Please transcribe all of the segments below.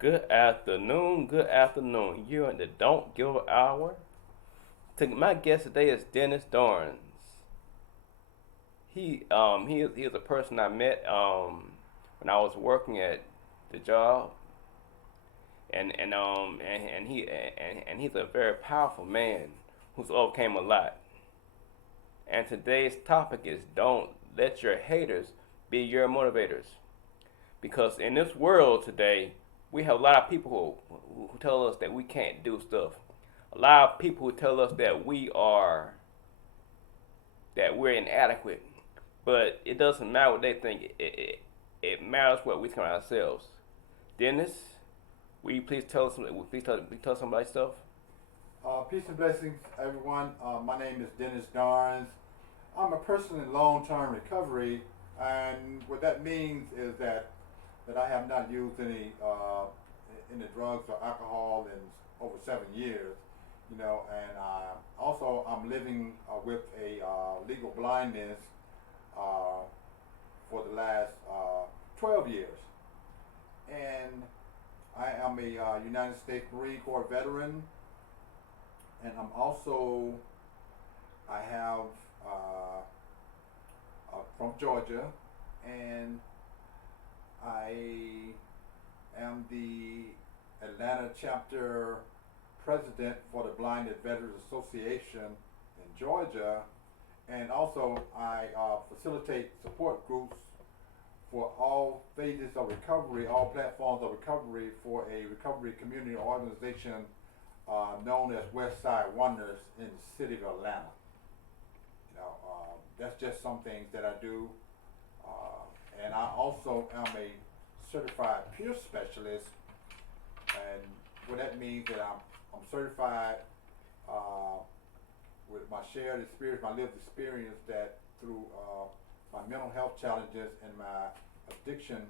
Good afternoon, good afternoon. You're in the Don't Give Hour. My guest today is Dennis Dorns. He is a person I met when I was working at the job, and he's a very powerful man who's overcame a lot. And today's topic is don't let your haters be your motivators. Because in this world today, we have a lot of people who tell us that we can't do stuff. A lot of people who tell us that we're inadequate. But it doesn't matter what they think. It matters what we think of ourselves. Dennis, will you please tell us please tell somebody stuff? Peace and blessings, everyone. My name is Dennis Darns. I'm a person in long-term recovery, and what that means is that I have not used any drugs or alcohol in over 7 years. And also I'm living with a legal blindness uh, for the last 12 years, and I am a United States Marine Corps veteran, and I have uh, from Georgia, and I am the Atlanta chapter president for the Blinded Veterans Association in Georgia, and also I facilitate support groups for all phases of recovery, all platforms of recovery for a recovery community organization known as Westside Wonders in the city of Atlanta. That's just some things that I do. Uh, and I also am a certified peer specialist, and what that means that I'm certified uh, with my shared experience, my lived experience, that through my mental health challenges and my addiction,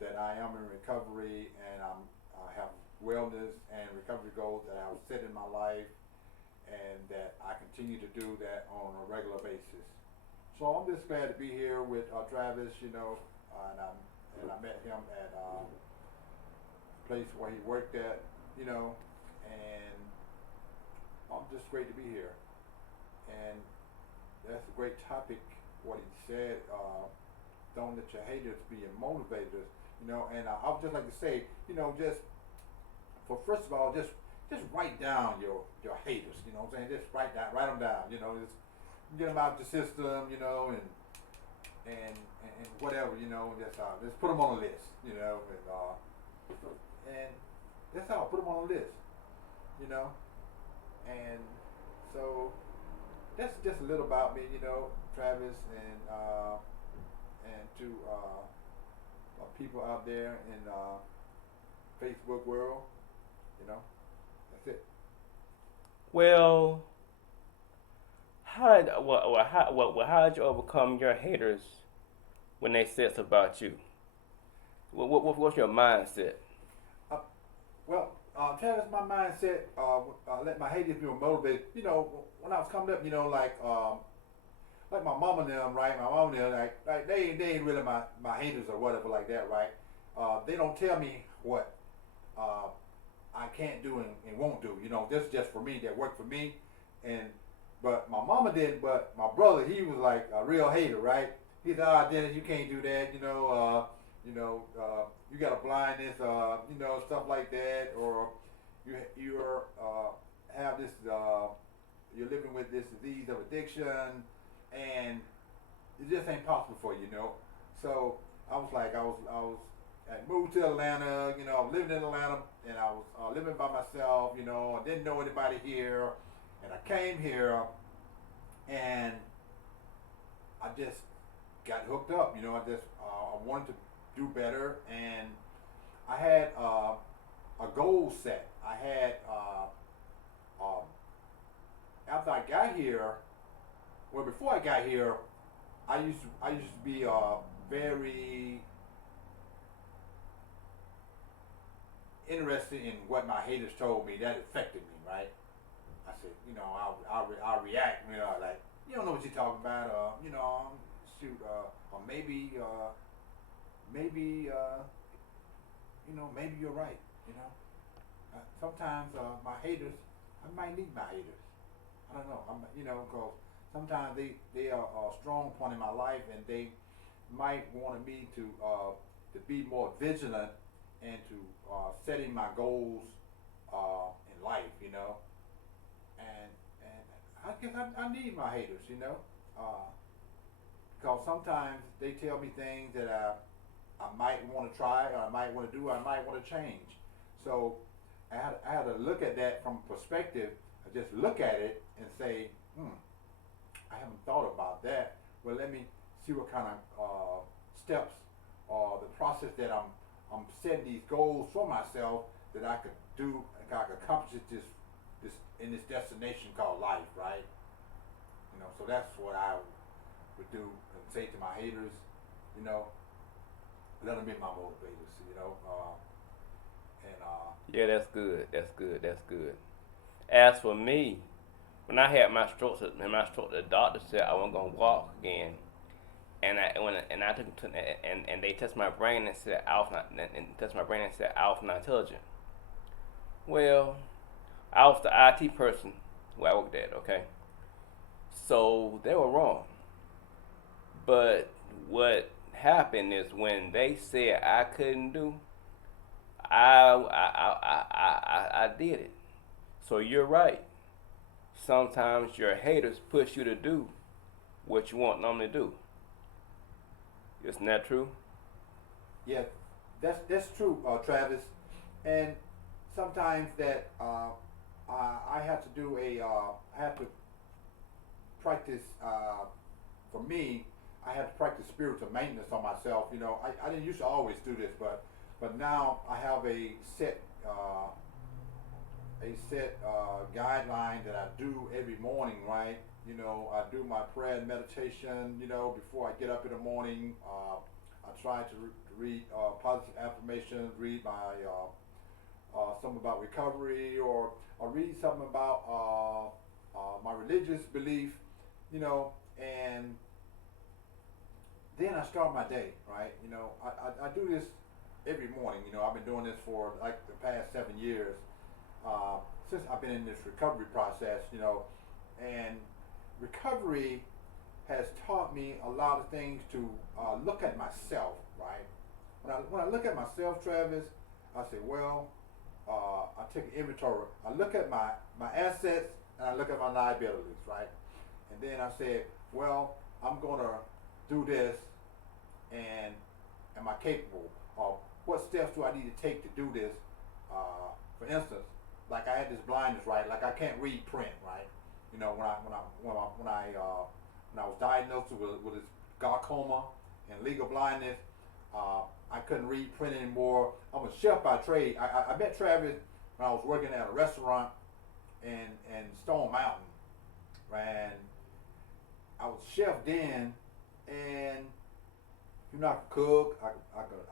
that I am in recovery, and I have wellness and recovery goals that I have set in my life, and that I continue to do that on a regular basis. So I'm just glad to be here with Travis, and I met him at a place where he worked at, and I'm just great to be here. And that's a great topic, what he said. Don't let your haters be your motivators, and I would just like to say, just for first of all, just write down your haters, what I'm saying? Just write them down, just get them out the system, and whatever, just put them on a list, and that's all. Put them on a list, you know, and so that's just a little about me, Travis, and to people out there in Facebook world, that's it. Well, how did you overcome your haters when they said stuff about you? What's your mindset? Uh, Travis, my mindset, let my haters be motivated. When I was coming up, like my mama and them, right? My mama and them, like they ain't really my haters or whatever like that, right? They don't tell me what uh, I can't do and won't do. This is just for me. That worked for me, and but my mama didn't. But my brother, he was like a real hater, right? He said, "Ah, Dennis, you can't do that. You got a blindness, stuff like that, or you're have this, you're living with this disease of addiction, and it just ain't possible for you." So I was I moved to Atlanta, I was living in Atlanta, and I was living by myself, I didn't know anybody here, and I came here, and I just got hooked up, I wanted to do better, and I had a goal set. I had um, after I got here, well, before I got here, I used to be very interested in what my haters told me. That affected me, right? I said, I'll react, like, you don't know what you're talking about, shoot, or maybe, maybe you're right. You know, sometimes my haters, I might need my haters. I don't know. You know, because sometimes they are a strong point in my life, and they might want me to be more vigilant and to setting my goals in life. You know, and I guess I need my haters. You know, because sometimes they tell me things that I might want to try, or I might want to do, or I might want to change. So I had to look at that from a perspective. I just look at it and say, I haven't thought about that. Well, let me see what kind of steps or the process that I'm setting these goals for myself that I could do, I could accomplish this in this destination called life, right? You know, so that's what I would do and say to my haters, you know, let them be my motivators, you know, and Yeah, that's good. That's good. That's good. As for me, when I had my stroke, the doctor said I wasn't gonna walk again, and I took to, and they tested my brain and said I was not and tested my brain and said I was not intelligent. Well, I was the IT person who I worked at. Okay, so they were wrong. But what happened is when they said I couldn't do, I did it. So you're right. Sometimes your haters push you to do what you want them to do. Isn't that true? yeah, that's true, Travis. And sometimes that I have to do I have to practice. For me, I have to practice spiritual maintenance on myself. You know, I didn't used to always do this, but now I have a set guideline that I do every morning, right? You know, I do my prayer and meditation, you know, before I get up in the morning. I try to read positive affirmations, read my something about recovery, or read something about my religious belief, you know, and then I start my day, right? You know, I do this every morning. You know, I've been doing this for like the past 7 years since I've been in this recovery process, you know, and recovery has taught me a lot of things to look at myself, right? When I look at myself, Travis, I say, well, I take an inventory. I look at my assets and I look at my liabilities, right? And then I said, well, I'm gonna do this, and am I capable? Or what steps do I need to take to do this? For instance, like I had this blindness, right? Like I can't read print, right? You know, when I was diagnosed with this glaucoma and legal blindness, I couldn't read print anymore. I'm a chef by trade. I met Travis when I was working at a restaurant in Stone Mountain, and I was chef then, and you know, I could cook. I could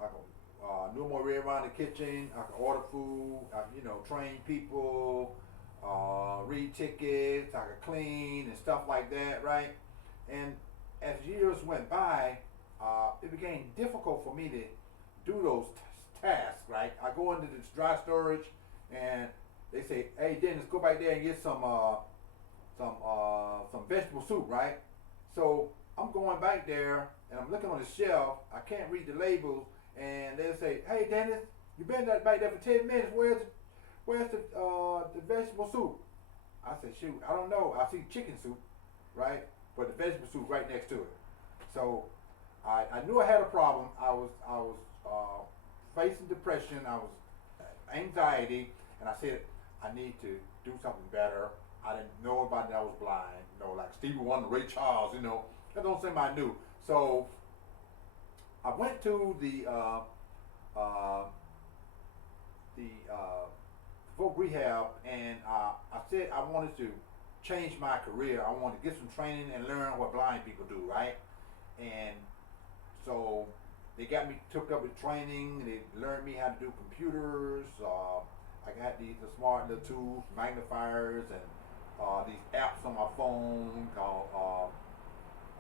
no more way around the kitchen. I could order food. You know, train people, read tickets. I could clean and stuff like that, right? And as years went by, it became difficult for me to do those tasks, right? I go into this dry storage, and they say, "Hey, Dennis, go back there and get some vegetable soup," right? So I'm going back there and I'm looking on the shelf. I can't read the labels, and they say, "Hey, Dennis, you been back there for 10 minutes. Where's the vegetable soup?" I said, "Shoot, I don't know. I see chicken soup, right? But the vegetable soup right next to it." So I knew I had a problem. I was facing depression. I was anxiety, and I said, I need to do something better. I didn't know about that I was blind. You know, like Stevie Wonder, Ray Charles. You know, that don't seem I knew. So I went to the folk rehab, and I said I wanted to change my career. I wanted to get some training and learn what blind people do, right? And so they got me took up with training. They learned me how to do computers. I got these smart little tools, magnifiers, and these apps on my phone called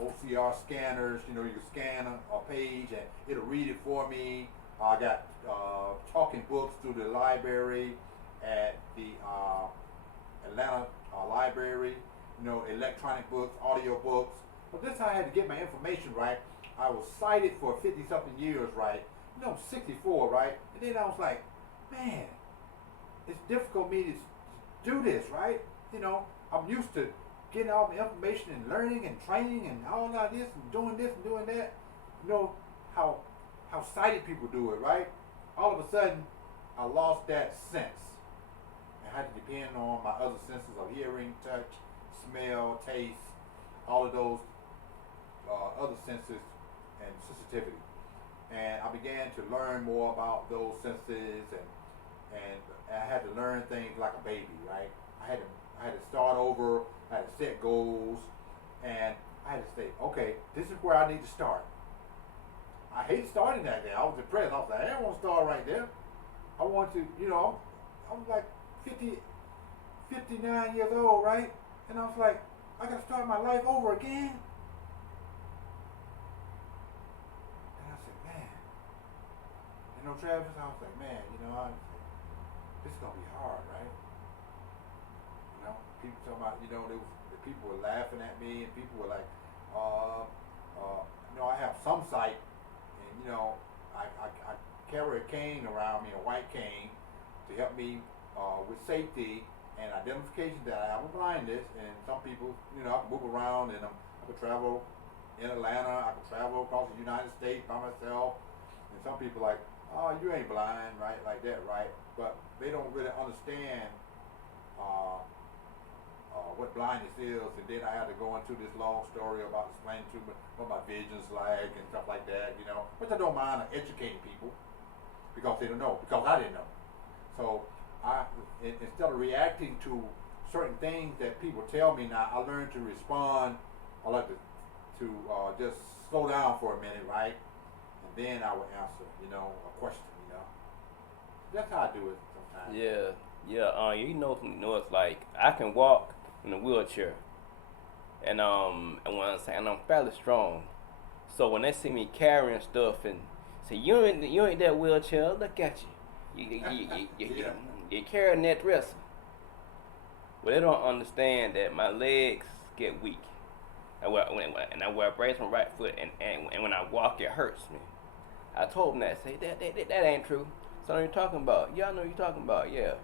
OCR scanners. You know, you can scan a page and it'll read it for me. I got talking books through the library at the Atlanta library. You know, electronic books, audio books. But this time I had to get my information right. I was cited for 50 something years, right? You know, I'm 64, right? And then I was like, man, it's difficult for me to do this, right? You know, I'm used to getting all the information and learning and training and all of this and doing this and doing that. You know how sighted people do it, right? All of a sudden, I lost that sense. I had to depend on my other senses of hearing, touch, smell, taste, all of those other senses and sensitivity. And I began to learn more about those senses, and I had to learn things like a baby, right? I had to start over. I had to set goals, and I had to say, okay, this is where I need to start. I hate starting that day. I was depressed. I was like, I don't want to start right there. I want to, you know, I'm like 50, 59 years old, right? And I was like, I got to start my life over again. And I said, man, you know, Travis, I was like, man, you know, this is going to be hard, right? You know, people talking about, you know, the people were laughing at me, and people were like, you know, I have some sight, and, you know, I carry a cane around me, a white cane, to help me with safety and identification that I have a blindness. And some people, you know, I can move around, and I can travel in Atlanta, I can travel across the United States by myself. And some people like, oh, you ain't blind, right, like that, right? But they don't really understand what blindness is. And then I had to go into this long story about explaining to me what my vision's like and stuff like that, you know. Which I don't mind educating people because they don't know, because I didn't know. So instead of reacting to certain things that people tell me now, I learned to respond. I like to just slow down for a minute, right? And then I will answer, you know, a question, you know. That's how I do it sometimes. Yeah, yeah. You know, it's like I can walk in a wheelchair, and when I'm saying I'm fairly strong, so when they see me carrying stuff and say you ain't that wheelchair, look at you, Yeah. you carrying that dresser. Well, they don't understand that my legs get weak. And I wear a brace on my right foot, and when I walk, it hurts me. I told them that. Say that ain't true. So I know you're talking about. Yeah, I know you're talking about. Yeah.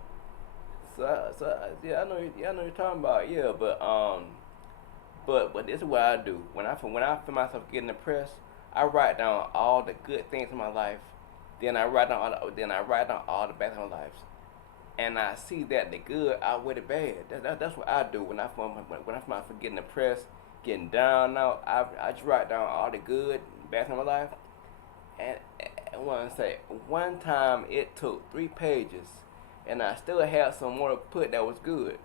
Yeah, I know you're talking about. Yeah, but this is what I do. When I feel myself getting depressed, I write down all the good things in my life. Then I write down all the bad things in my life, and I see that the good outweigh the bad. That's what I do when I feel myself getting depressed, getting down. Now I just write down all the good, bad things in my life, and I want to say one time it took 3 pages, and I still had some more to put that was good.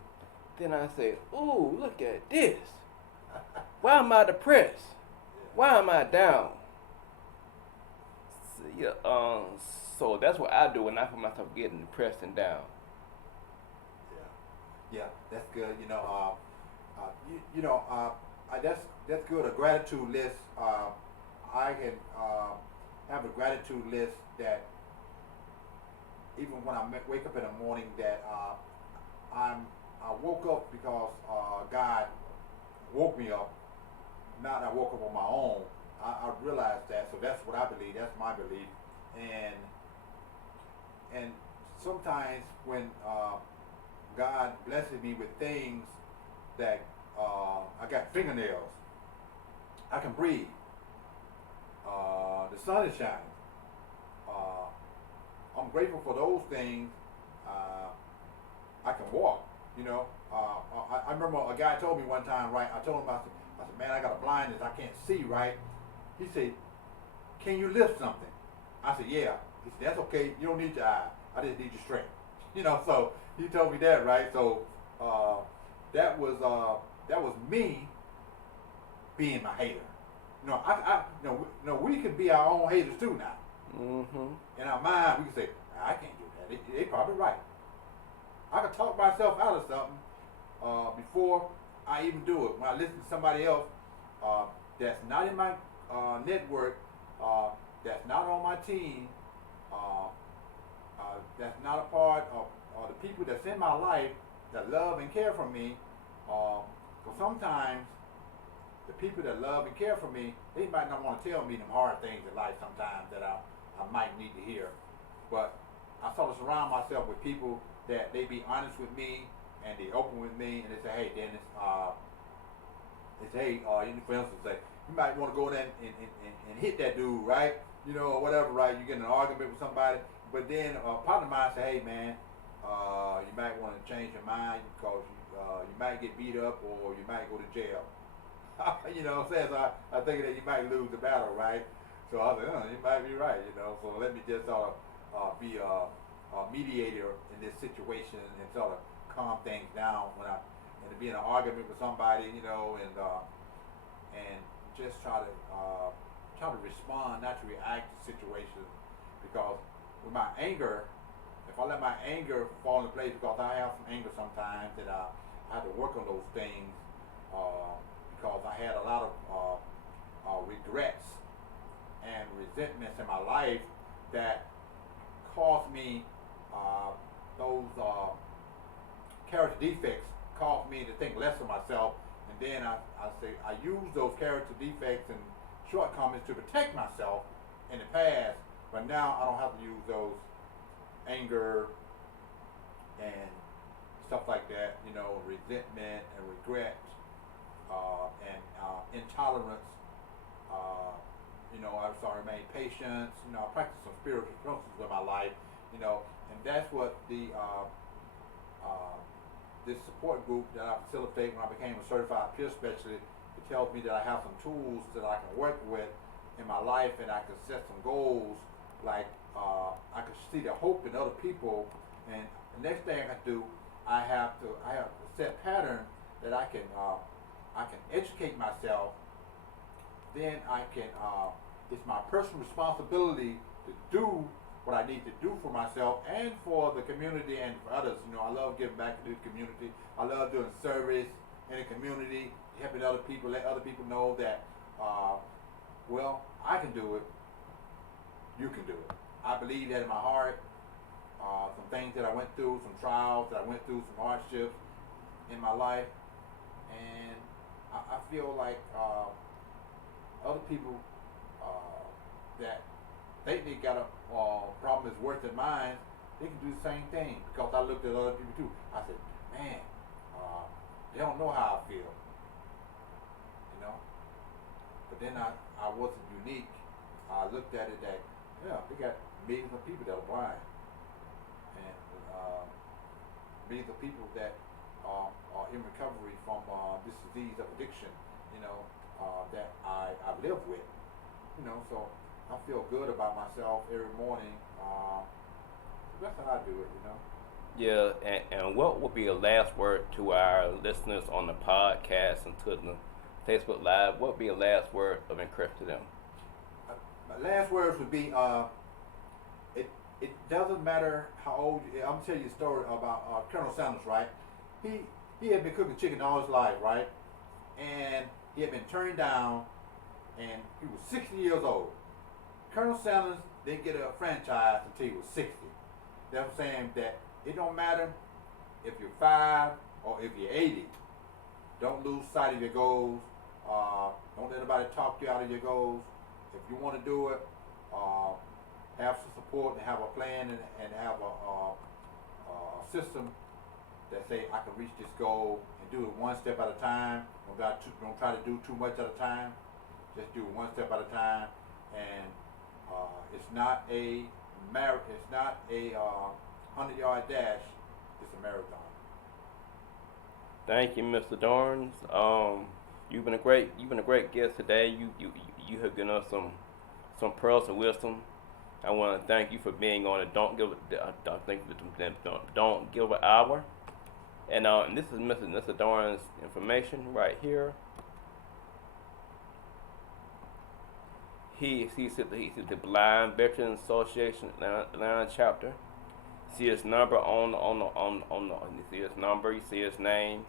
Then I say, ooh, look at this. Why am I depressed? Why am I down? So, yeah, so that's what I do when I feel myself getting depressed and down. Yeah, yeah, that's good. You know, that's good. A gratitude list. I can have a gratitude list that even when I wake up in the morning, that I woke up because God woke me up. Not I woke up on my own. I realized that. So that's what I believe. That's my belief. And sometimes when God blesses me with things that I got fingernails, I can breathe. The sun is shining. I'm grateful for those things. I can walk. You know, I remember a guy told me one time, right? I told him, I said, man, I got a blindness. I can't see, right? He said, can you lift something? I said, yeah. He said, that's okay. You don't need your eye. I just need your strength. You know, so he told me that, right? So that was me being my hater. You know, we can be our own haters too now. Mm-hmm. In our mind, we can say, I can't do that. They probably right. I can talk myself out of something before I even do it. When I listen to somebody else that's not in my network, that's not on my team, uh, that's not a part of the people that's in my life that love and care for me. Because sometimes the people that love and care for me, they might not want to tell me them hard things in life sometimes that I might need to hear. But I sort of surround myself with people that they be honest with me and they open with me and they say, hey Dennis, they say, hey, for instance, say, you might want to go there and hit that dude, right? You know, or whatever, right? You get in an argument with somebody, but then a partner of mine say, hey man, you might want to change your mind because you might get beat up or you might go to jail. You know what I'm saying? So I think that you might lose the battle, right? So I was like, you might be right, you know. So let me just be a mediator in this situation and sort of calm things down when and to be in an argument with somebody, you know, and just try to respond, not to react to situations, because with my anger, if I let my anger fall into place, because I have some anger sometimes that I have to work on those things. Because I had a lot of regrets and resentments in my life that caused me those character defects caused me to think less of myself, and then I use those character defects and shortcomings to protect myself in the past, but now I don't have to use those anger and stuff like that, you know, resentment and regret. And intolerance. You know, I remain patient. You know, I practice some spiritual principles in my life. You know, and that's what this support group that I facilitate when I became a certified peer specialist. It tells me that I have some tools that I can work with in my life, and I can set some goals. Like I can see the hope in other people, and the next thing I can do, I have a set pattern that I can educate myself. Then I can, it's my personal responsibility to do what I need to do for myself and for the community and for others. You know, I love giving back to the community. I love doing service in the community, helping other people, let other people know that, well, I can do it. You can do it. I believe that in my heart. Some things that I went through, some trials that I went through, some hardships in my life, and I feel like other people that think they got a problem that's worse than mine, they can do the same thing, because I looked at other people too. I said, man, they don't know how I feel, you know. But then I wasn't unique. I looked at it that, yeah, they got millions of people that are blind, and millions of people that are in recovery from this disease of addiction, you know, that I live with, you know. So I feel good about myself every morning. That's how I do it, you know. Yeah, and what would be the last word to our listeners on the podcast and to the Facebook Live? What would be the last word of encouragement to them? My last words would be, it doesn't matter how old. I'm gonna tell you a story about Colonel Sanders, right? He had been cooking chicken all his life, right? And he had been turned down, and he was 60 years old. Colonel Sanders didn't get a franchise until he was 60. That's what I'm saying, that it don't matter if you're 5 or if you're 80. Don't lose sight of your goals. Don't let anybody talk you out of your goals. If you want to do it, have some support and have a plan and have a system that say I can reach this goal and do it one step at a time. Don't try to do too much at a time. Just do it one step at a time. And it's not a 100-yard dash. It's a marathon. Thank you, Mr. Dorns. You've been a great guest today. You have given us some pearls of wisdom. I want to thank you for being on it. Don't give an hour. And this is Mr. Dorn's information right here. He's at the Blind Veterans Association Atlanta chapter. See his number on you see his number, you see his name.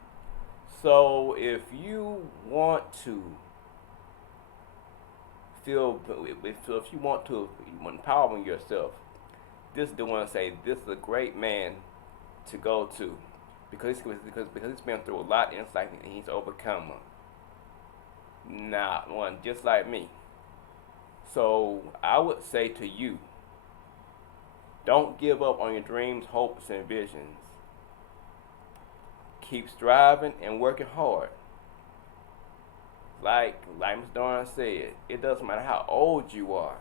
So if you want to if you want to empower yourself, this is the one to say this is a great man to go to because he's been through a lot in his life and he's overcome them. Not one just like me. So I would say to you, don't give up on your dreams, hopes, and visions. Keep striving and working hard. Like Ms. Darn said, it doesn't matter how old you are.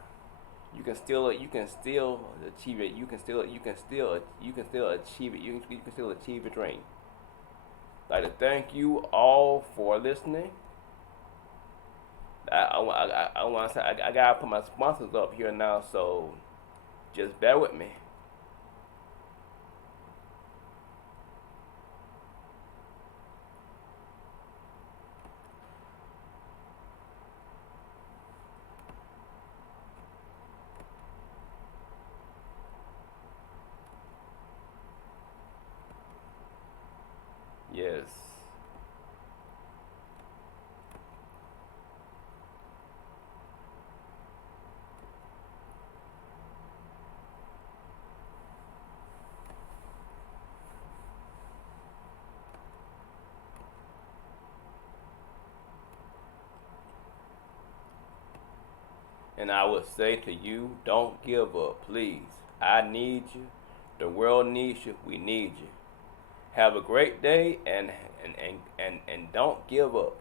You can still achieve it. You can still achieve it. You can still achieve your dream. I'd like to thank you all for listening. I want to say I gotta put my sponsors up here now, so just bear with me. Yes. And I would say to you, don't give up, please. I need you. The world needs you. We need you. Have a great day and don't give up.